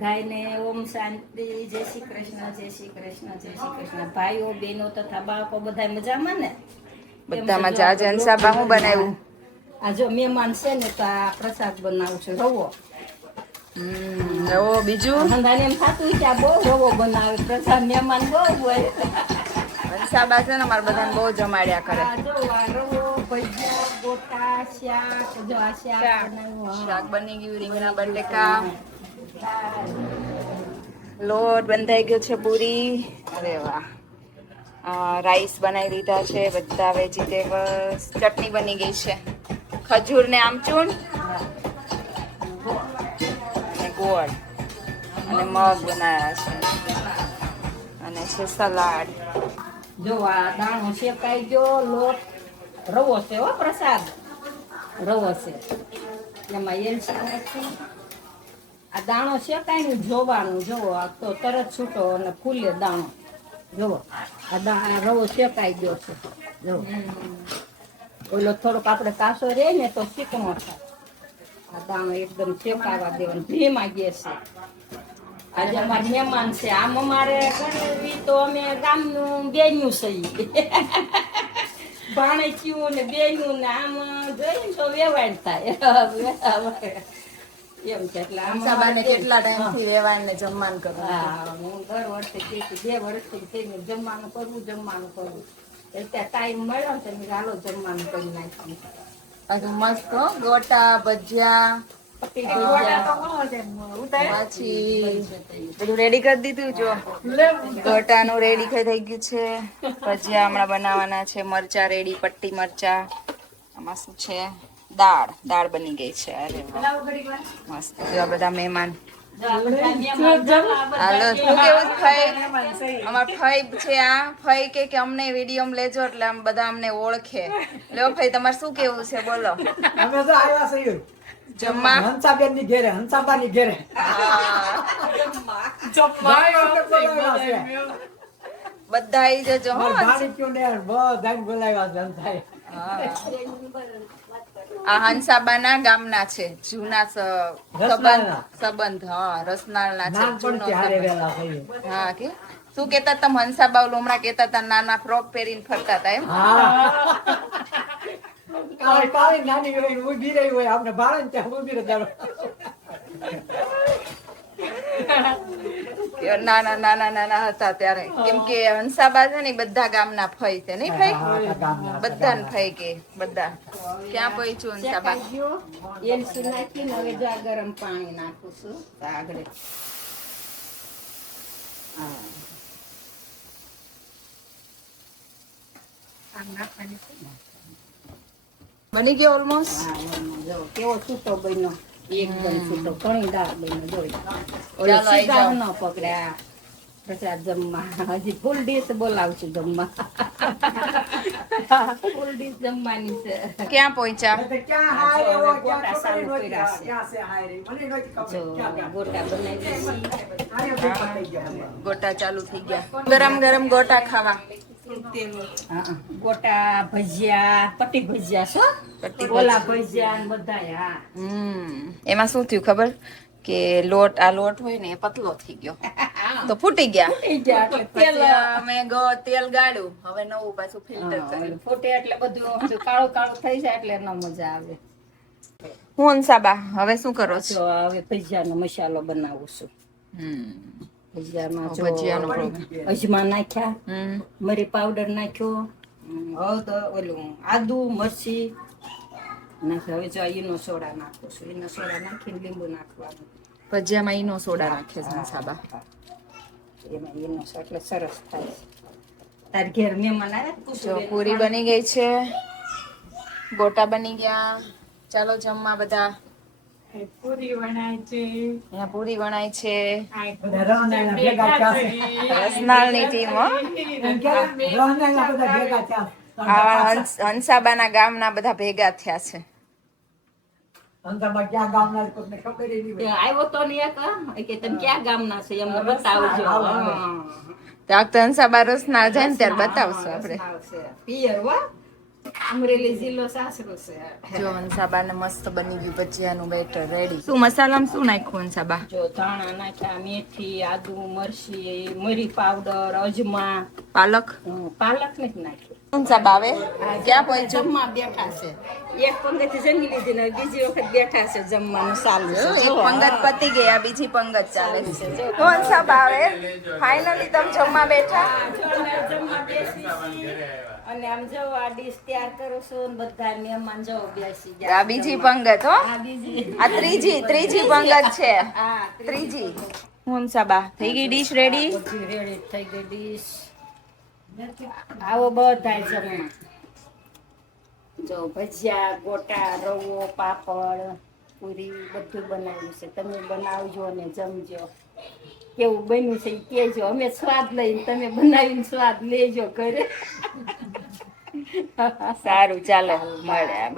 બધાયને ઓમ શાંતિ. જય શ્રી કૃષ્ણ, જય શ્રી કૃષ્ણ, જય શ્રી કૃષ્ણ. ભાઈઓ બહેનો તથા બાળકો બધા મજામાં ને? બધા મજા. આજે હંસાબા હું બનાવ્યું? આ જો મહેમાન છે ને તો આ પ્રસાદ બનાવું છું, રવો. રવો. બીજું હંધાને એમ થતું કે આ બહુ રવો બનાવે, પ્રસાદ મહેમાન બહુ હોય. હંસાબા છે ને અમારે બધાને બહુ જમાડ્યા કરે. આ જો આ રવો, ભજીયા, ગોટા, શાક. જો આ શાક બનાવ્યું. શાક બની ગયું, રીંગણા બટેકા, લોટ બંધાઈ ગયો છે, પૂરી. અરે વાહ. રાઈસ બનાવી દીધા છે, બધા વેજીટેબલ્સ. ચટણી બની ગઈ છે, ખજૂર ને આમચૂર અને ગોળ અને મગ બનાવ્યા છે અને છે સલાડ. જો આ દાણો શેકાઈ ગયો, લોટ રવો છે હો, પ્રસાદ રવો છે. એમાં એલચી નાખી. આ દાણો શેકાય ને જોવાનું, જોવો આ તો તરત છૂટો અને ફૂલે દાણો. જોવો આ રવો શેકાઈ ગયો છે. જો ઓલો થોડોક આપણે કાસો રે ને તો ચીકણો થાય. આ દાણો એકદમ શેકાવા દેવાનો, ધીમા ગેસે. આજે અમારે મહેમાન છે. આમ અમારે ગણેવી તો અમે ગામનું બેન્યું છે, ભાણેચ્યું ને બેન્યું ને આમ જોઈને તો વેવાડ થાય એમ છે. એટલે હંસાબાને કેટલા ટાઈમથી વેવાણ ને જમવાનું કરવું? હા, હું દર વર્ષે 2 વર્ષથી થઈને જમવાનું કરવું એટલે ટાઈમ મળ્યો ને તમે હાલો જમવાનું કરી નાખ્યું. બાકી મસ્ત હો, ગોટા, ભજીયા, પછી બધું રેડી કરી દીધું. જો ગોટાનું રેડી થઈ ગયું છે, ભજીયા હમણાં બનાવવાના છે, મરચા રેડી, પટ્ટી મરચા. આમાં શું છે? દાળ બની ગઈ છે. અરે મસ્ત. જો બધા મહેમાન. હાલો, શું કેવું ફઈ? અમાર ફઈ છે. આ ફઈ કે અમને વિડીયો લેજો એટલે આમ બધા અમને ઓળખે. લ્યો ફઈ, તમારે શું કેવું છે? બોલો. અમે તો આવ્યા છીએ જમવા હંસાબેન ની ઘેરે, હંસાબા ની ઘેરે. બધા આવી જજો હો. બધાને બોલાવ્યા છે હંસાએ. આ હંસાબાના ગામના છે, જૂના સંબંધ. હા, રસનાળના છે, જૂનો સંબંધ. હા, કે શું કેતા તમે? હંસાબા ઓલું હમણાં કેતા હતા નાના ફ્રોક પહેરીને ફરતા હતા એમ? કાળી નાની હોય ઊભી રહી હોય, આપણે ભાડે ને ત્યાં ઊભી રહે. નાના હતા ત્યારે. કેમ કે હંસાબા છે ને બધા ગામના ફઈ છે, નહીં ફઈ? બધાને ફઈ કે બધા. ક્યાં પહોંચ્યું હંસાબા? એલચી નાખીને હવે જો આ ગરમ પાણી નાખું છું આગળ. બની ગયો ઓલમોસ્ટ. જો કેવો છૂટો બન્યો, એકદમ છૂટો. ઘણી દાળ બન્યો. જોઈ ચાલો, આઈ જાઓ. ન પકડ્યા પ્રસાદ જમવા. હજી ફૂલ ડીશ બોલાવશું જમવા. ફૂલ ડીશ જમવાની છે. ક્યાં પહોંચ્યા? ગોટા ચાલુ કર્યા છે. જો ગોટા બનાવી ગોટા ચાલુ થઈ ગયા. ગરમ ગરમ ગોટા ખાવા. ગોટા, ભજીયા, પટ્ટી ભજીયા છો, ઓલા ભજીયા ને બધા. હા, એમાં શું થયું ખબર? કે આ લોટ હોય ને એ પતલો થઈ ગયો તો ફૂટી ગયા. અમે તેલ ગાળ્યું, હવે નવું પાછું ફિલ્ટર કર્યું. ફૂટે એટલે બધું કાળું કાળું થઈ જાય એટલે ન મજા આવે. હું હંસાબા હવે શું કરો છો? તો હવે ભજીયાનો મસાલો બનાવું છું. ભજીયામાં જો અજમા નાખ્યા, મરી પાવડર નાખ્યો, તો ઓલું આદુ મરચી નાખ્યો. હવે જો ઈનો સોડા નાખું છું. ઈનો સોડા નાખીને લીંબુ નાખવાનું. ભજીયામાં ઈનો સોડા નાખે છે હંસાબા. એમાં ઈનો સોડા એટલે સરસ થાય. તારી ઘેર મહેમાન આવ્યા? જો પૂરી બની ગઈ છે, ગોટા બની ગયા. ચાલો જમવા બધા. પૂરી વણાય છે. અહીંયા પૂરી વણાય છે. ભેગા રસનાળની ટીમ હો. હંસાબાના ગામના બધા ભેગા થયા છે. આવ્યો તો ને એક કે તમે ક્યાં ગામના છે એમને બતાવજો. ત્યાં તો હંસાબા રસનાળ જાય ને ત્યારે બતાવશું આપણે. પિયર હો. અમરેલી જિલ્લો સાસરો છે. જો હંસાબાને મસ્ત બની ગયું ભજીયાનું બેટર રેડી. શું મસાલામાં શું નાખ્યું હંસાબા? જો ધાણા નાખ્યા, મેથી, આદુ, મરચી, મરી પાવડર, અજમા, પાલક. પાલક નથી નાખ્યું. હંસાબા આવે ક્યાં પહોંચ્યું? જમવા બેઠા છે. એક પંગત જમી લીધી ને બીજી વખત બેઠા છે, જમવાનું ચાલુ છે. એક જો, પંગત પતી ગયા, બીજી પંગત ચાલે છે. તો હંસાબા આવે ફાઇનલી તમે જમવા બેઠા. જમવા બેસી છીએ. અને આમ જો આ ડીશ તૈયાર કરું છું ને બધા મહેમાન જો બેસી ગયા. આ બીજી પંગત હો, આ બીજી. આ ત્રીજી પંગત છે. હા, ત્રીજી. હંસાબા થઈ ગઈ ડીશ રેડી. બધી રેડી થઈ ગઈ ડીશ. આવો બધા જમવા. જો ભજીયા, ગોટા, રવો, પાપડ, પૂરી બધું બનાવ્યું છે. તમે બનાવજો અને જમજો. કેવું બન્યું છે એ કહેજો. અમે સ્વાદ લઈને તમે બનાવીને સ્વાદ લેજો ઘરે. સારું ચાલો મળે.